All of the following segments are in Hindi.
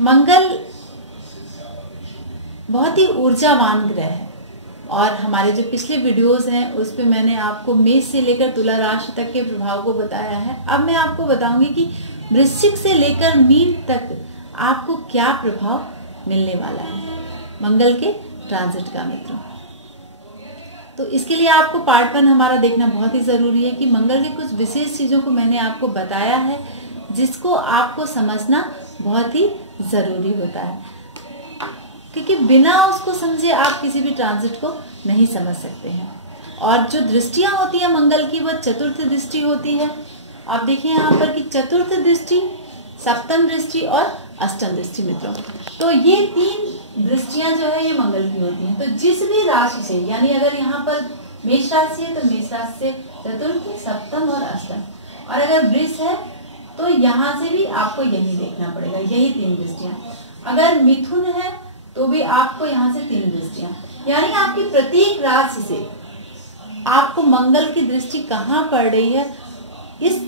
मंगल बहुत ही ऊर्जावान ग्रह है और हमारे जो पिछले वीडियोस हैं उस पे मैंने आपको मेष से लेकर तुला राशि तक के प्रभाव को बताया है। अब मैं आपको बताऊंगी कि वृश्चिक से लेकर मीन तक आपको क्या प्रभाव मिलने वाला है मंगल के ट्रांजिट का मित्रों। तो इसके लिए आपको पार्ट 1 हमारा देखना बहुत ही जरूरी है कि मंगल के कुछ विशेष चीजों को मैंने आपको बताया है जिसको आपको समझना बहुत ही जरूरी होता है, क्योंकि बिना उसको समझे आप किसी भी ट्रांजिट को नहीं समझ सकते हैं। और जो दृष्टियां होती है मंगल की वह चतुर्थ दृष्टि होती है। आप देखिए यहाँ पर कि चतुर्थ दृष्टि, सप्तम दृष्टि और अष्टम दृष्टि मित्रों। तो ये 3 दृष्टियां जो है ये मंगल की होती हैं। तो जिस भी राशि से, यानी अगर यहाँ पर मेष राशि है तो मेष राशि से चतुर्थ, सप्तम और अष्टम, और अगर वृष है तो यहाँ से भी आपको यही देखना पड़ेगा, यही 3 दृष्टियां। अगर मिथुन है तो भी आपको यहाँ से 3 दृष्टियां, यानी आपकी प्रत्येक राशि से आपको मंगल की दृष्टि कहाँ पड़ रही है इस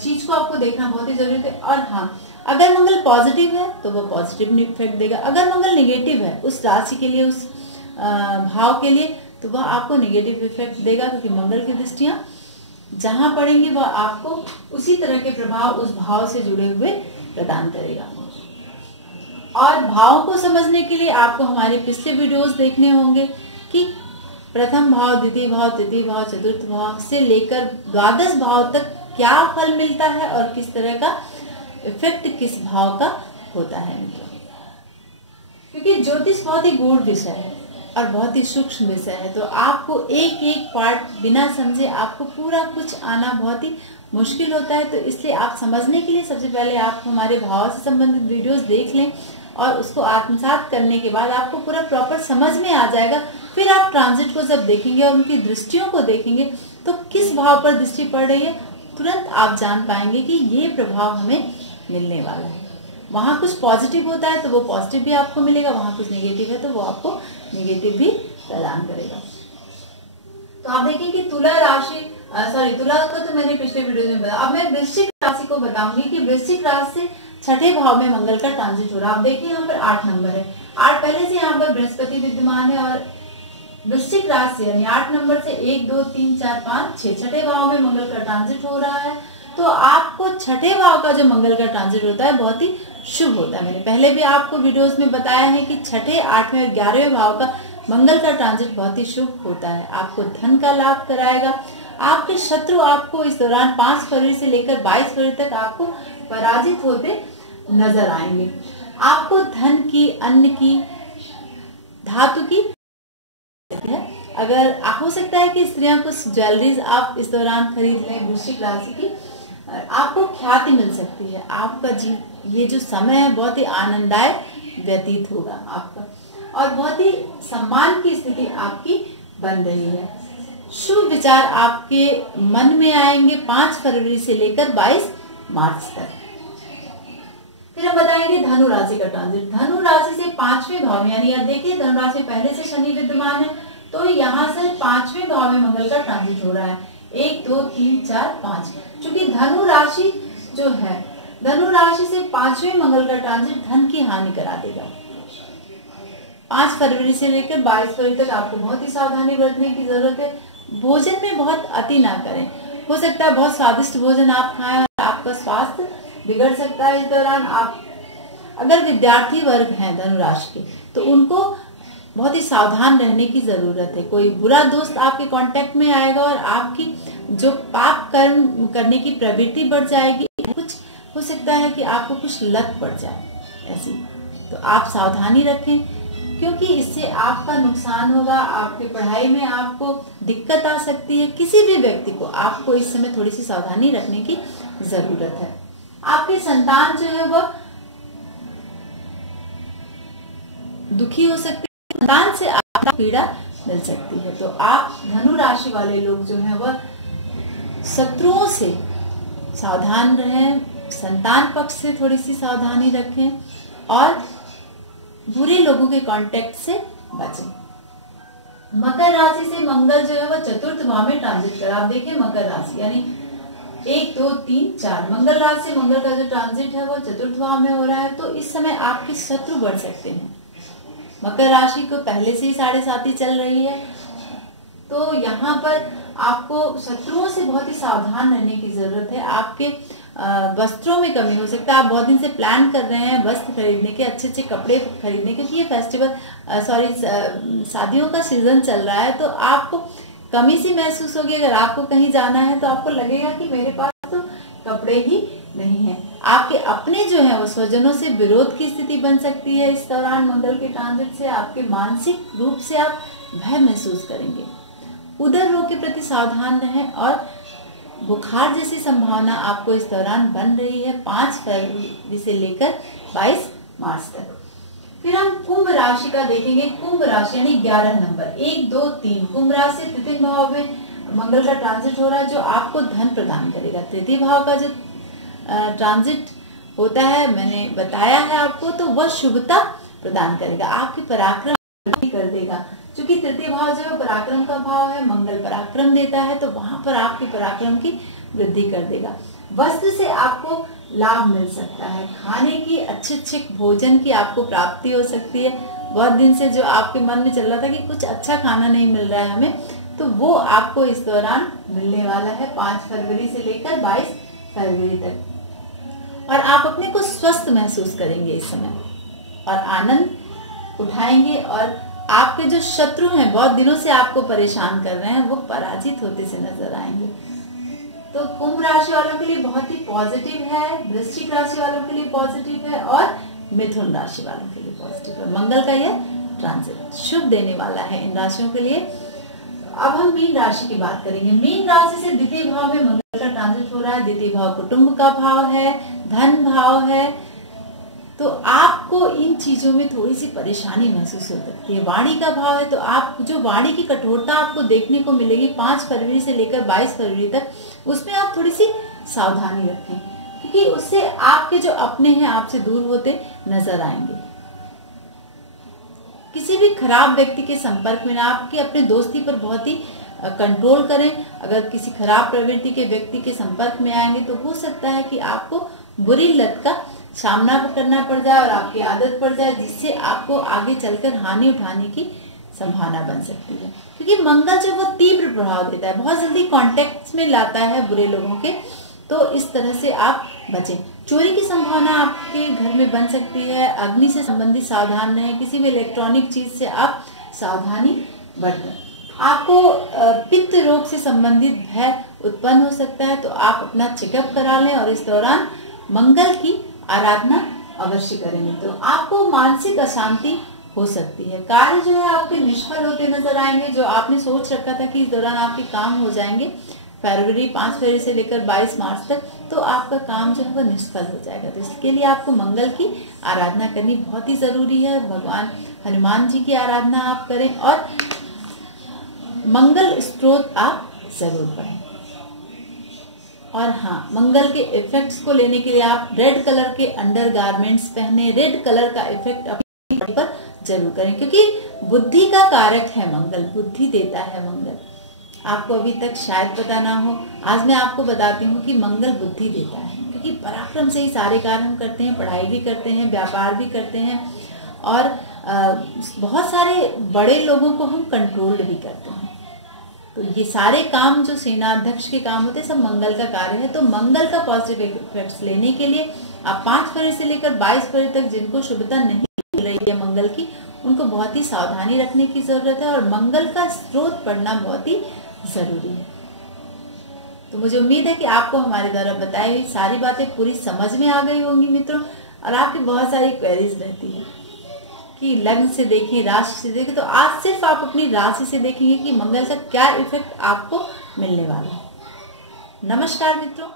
चीज को आपको देखना बहुत ही जरूरी है। और हाँ, अगर मंगल पॉजिटिव है तो वो पॉजिटिव इफेक्ट देगा, अगर मंगल नेगेटिव है उस राशि के लिए, उस भाव के लिए, तो वह आपको नेगेटिव इफेक्ट देगा, क्योंकि मंगल की दृष्टियां जहां पड़ेंगी वह आपको उसी तरह के प्रभाव उस भाव से जुड़े हुए प्रदान करेगा। और भावों को समझने के लिए आपको हमारे पिछले वीडियोस देखने होंगे कि प्रथम भाव, द्वितीय भाव, तृतीय भाव, चतुर्थ भाव से लेकर द्वादश भाव तक क्या फल मिलता है और किस तरह का इफेक्ट किस भाव का होता है मित्रों। क्योंकि ज्योतिष बहुत ही गूढ़ विषय है और बहुत ही सूक्ष्म विषय है, तो आपको एक एक पार्ट बिना समझे आपको पूरा कुछ आना बहुत ही मुश्किल होता है। तो इसलिए आप समझने के लिए सबसे पहले आप हमारे भाव से संबंधित वीडियोस देख लें और उसको आत्मसात करने के बाद आपको पूरा प्रॉपर समझ में आ जाएगा। फिर आप ट्रांजिट को जब देखेंगे और उनकी दृष्टियों को देखेंगे तो किस भाव पर दृष्टि पड़ रही है तुरंत आप जान पाएंगे कि ये प्रभाव हमें मिलने वाला है। वहां कुछ पॉजिटिव होता है तो वो पॉजिटिव भी आपको मिलेगा, वहां कुछ नेगेटिव है तो वो आपको नेगेटिव भी प्रदान करेगा। तो आप देखें कि तुला राशि, तुला का तो मैंने पिछले वीडियो में बताया। अब मैं वृश्चिक राशि को बताऊंगी कि वृश्चिक राशि से छठे भाव में मंगल का ट्रांजिट हो रहा है। आप देखिए यहाँ पर 8 नंबर है, 8 पहले से यहाँ पर बृहस्पति विद्यमान है और वृश्चिक राशि यानी 8 नंबर से 1 2 3 4 5 6 छठे भाव में मंगल का ट्रांजिट हो रहा है। तो आपको छठे भाव का जो मंगल का ट्रांजिट होता है बहुत ही शुभ होता है। मैंने पहले भी आपको वीडियोस में बताया है कि छठे, 8वें और 11वें भाव का मंगल का ट्रांजिट बहुत ही शुभ होता है, आपको धन का लाभ कराएगा। आपके शत्रु आपको इस दौरान 5 फरवरी से लेकर 22 फरवरी तक आपको पराजित होते नजर आएंगे। आपको धन की, अन्न की, धातु की है। अगर हो सकता है कि स्त्रियां कुछ ज्वेलरीज आप इस दौरान खरीद लें वृश्चिक राशि की, आपको ख्याति मिल सकती है। आपका ये जो समय है बहुत ही आनंददायक व्यतीत होगा आपका और बहुत ही सम्मान की स्थिति आपकी बन रही है। शुभ विचार आपके मन में आएंगे 5 फरवरी से लेकर 22 मार्च तक। फिर हम बताएंगे धनु राशि का ट्रांजिट। धनु राशि से 5वें भाव में, यानी आप देखिए धनु राशि पहले से शनि विद्यमान है तो यहाँ से 5वें भाव में मंगल का ट्रांजिट हो रहा है। 1 2 3 4 5। चूंकि धनु राशि जो है, धनु राशि से 5वें मंगल का ट्रांजिट धन की हानि करा देगा। 5 फरवरी से लेकर 22 फरवरी तक आपको बहुत ही सावधानी बरतने की जरूरत है। भोजन में बहुत अति ना करें। हो सकता है बहुत स्वादिष्ट भोजन आप खाएं और आपका स्वास्थ्य बिगड़ सकता है। इस दौरान आप अगर विद्यार्थी वर्ग हैं धनु राशि के तो उनको बहुत ही सावधान रहने की जरूरत है। कोई बुरा दोस्त आपके कांटेक्ट में आएगा और आपकी जो पाप कर्म करने की प्रवृत्ति बढ़ जाएगी। कुछ हो सकता है कि आपको कुछ लत पड़ जाए ऐसी, तो आप सावधानी रखें क्योंकि इससे आपका नुकसान होगा। आपकी पढ़ाई में आपको दिक्कत आ सकती है। किसी भी व्यक्ति को आपको इस समय थोड़ी सी सावधानी रखने की जरूरत है। आपकी संतान जो है वह दुखी हो सकती है, संतान से आपको पीड़ा मिल सकती है। तो आप धनु राशि वाले लोग जो हैं वह शत्रुओं से सावधान रहें, संतान पक्ष से थोड़ी सी सावधानी रखें और बुरे लोगों के कांटेक्ट से बचें। मकर राशि से मंगल जो है वह चतुर्थ भाव में ट्रांजिट कर, आप देखिए मकर राशि यानी 1 2 3 4 मंगल राशि से मंगल का जो ट्रांजिट है वो चतुर्थ भाव में हो रहा है, तो इस समय आपके शत्रु बढ़ सकते हैं। मकर राशि को पहले से ही 7.5 चल रही है, तो यहाँ पर आपको शत्रुओं से बहुत ही सावधान रहने की जरूरत है। आपके वस्त्रों में कमी हो सकता है। आप बहुत दिन से प्लान कर रहे हैं वस्त्र खरीदने के, अच्छे अच्छे कपड़े खरीदने के, क्योंकि ये फेस्टिवल शादियों का सीजन चल रहा है, तो आपको कमी सी महसूस होगी। अगर आपको कहीं जाना है तो आपको लगेगा कि मेरे पास तो कपड़े ही नहीं है। आपके अपने जो है वो स्वजनों से विरोध की स्थिति बन सकती है। इस दौरान मंगल के ट्रांजिट से आपके मानसिक रूप से आप भय महसूस करेंगे। उदर रोग के प्रति सावधान रहें और बुखार जैसी संभावना आपको इस दौरान बन रही है 5 फरवरी से लेकर 22 मार्च तक। फिर हम कुंभ राशि का देखेंगे। कुंभ राशि यानी 11 नंबर 1 2 3 कुंभ राशि से तृतीय भाव में मंगल का ट्रांजिट हो रहा है, जो आपको धन प्रदान करेगा। तृतीय भाव का जो ट्रांजिट होता है, मैंने बताया है आपको, तो वह शुभता प्रदान करेगा, आपके पराक्रम कर देगा। क्योंकि तृतीय भाव जो है पराक्रम का भाव है, मंगल पराक्रम देता है, तो वहां पर आपके पराक्रम की वृद्धि कर देगा। वस्त्र से आपको लाभ मिल सकता है, खाने की अच्छे भोजन की आपको प्राप्ति हो सकती है। बहुत दिन से जो आपके मन में चल रहा था कि कुछ अच्छा खाना नहीं मिल रहा है हमें, तो वो आपको इस दौरान मिलने वाला है 5 फरवरी से लेकर 22 फरवरी तक। और आप अपने को स्वस्थ महसूस करेंगे इस समय और आनंद उठाएंगे, और आपके जो शत्रु हैं बहुत दिनों से आपको परेशान कर रहे हैं, वो पराजित होते से नजर आएंगे। तो कुंभ राशि वालों के लिए बहुत ही पॉजिटिव है, वृश्चिक राशि वालों के लिए पॉजिटिव है, और मिथुन राशि वालों के लिए पॉजिटिव है। मंगल का यह ट्रांजिट शुभ देने वाला है इन राशियों के लिए। अब हम मीन राशि की बात करेंगे। मीन राशि से द्वितीय भाव में मंगल का ट्रांजिट हो रहा है। द्वितीय भाव कुटुंब का भाव है, धन भाव है, तो आपको इन चीजों में थोड़ी सी परेशानी महसूस हो सकती है। वाणी का भाव है, तो आप जो वाणी की कठोरता आपको देखने को मिलेगी 5 फरवरी से लेकर 22 फरवरी तक, उसमें आप थोड़ी सी सावधानी रखें, क्योंकि उससे आपके जो अपने हैं आपसे दूर होते नजर आएंगे। किसी भी खराब व्यक्ति के संपर्क में ना, आपके अपने दोस्ती पर बहुत ही कंट्रोल करें। अगर किसी खराब प्रवृत्ति के व्यक्ति के संपर्क में आएंगे तो हो सकता है कि आपको बुरी लत का सामना करना पड़ जाए और आपकी आदत पड़ जाए, जिससे आपको आगे चलकर हानि उठाने की संभावना बन सकती है। क्योंकि मंगल जो वो तीव्र प्रभाव देता है, बहुत जल्दी कॉन्टेक्ट में लाता है बुरे लोगों के, तो इस तरह से आप बचें। चोरी की संभावना आपके घर में बन सकती है। अग्नि से संबंधित सावधान रहें। किसी भी इलेक्ट्रॉनिक चीज से आप सावधानी बरतें। आपको पित्त रोग से संबंधित भय उत्पन्न हो सकता है, तो आप अपना चेकअप करा लें और इस दौरान मंगल की आराधना अवश्य करेंगे, तो आपको मानसिक अशांति हो सकती है। कार्य जो है आपके निष्फल होते नजर आएंगे। जो आपने सोच रखा था कि इस दौरान आपके काम हो जाएंगे 5 फरवरी से लेकर 22 मार्च तक, तो आपका काम जो है वह निष्फल हो जाएगा। तो इसके लिए आपको मंगल की आराधना करनी बहुत ही जरूरी है। भगवान हनुमान जी की आराधना आप करें और मंगल स्तोत्र आप जरूर पढ़ें। और हाँ, मंगल के इफेक्ट्स को लेने के लिए आप रेड कलर के अंडर गारमेंट्स पहने। रेड कलर का इफेक्ट अपनी बॉडी पर जरूर करें, क्योंकि बुद्धि का कारक है मंगल, बुद्धि देता है मंगल। आपको अभी तक शायद पता ना हो, आज मैं आपको बताती हूँ कि मंगल बुद्धि देता है, क्योंकि पराक्रम से ही सारे कार्य हम करते हैं, पढ़ाई भी करते हैं, व्यापार भी करते हैं, और बहुत सारे बड़े लोगों को हम कंट्रोल भी करते हैं। तो ये सारे काम जो सेनाध्यक्ष के काम होते हैं सब मंगल का कार्य है। तो मंगल का पॉजिटिव इफेक्ट्स लेने के लिए आप 5 फरवरी से लेकर 22 फरवरी तक जिनको शुभता नहीं मिल रही है मंगल की, उनको बहुत ही सावधानी रखने की जरूरत है, और मंगल का स्त्रोत पढ़ना बहुत ही जरूरी है। तो मुझे उम्मीद है कि आपको हमारे द्वारा बताई हुई सारी बातें पूरी समझ में आ गई होंगी मित्रों। और आपकी बहुत सारी क्वेरीज रहती है कि लग्न से देखें, राशि से देखें, तो आज सिर्फ आप अपनी राशि से देखेंगे कि मंगल का क्या इफेक्ट आपको मिलने वाला है। नमस्कार मित्रों।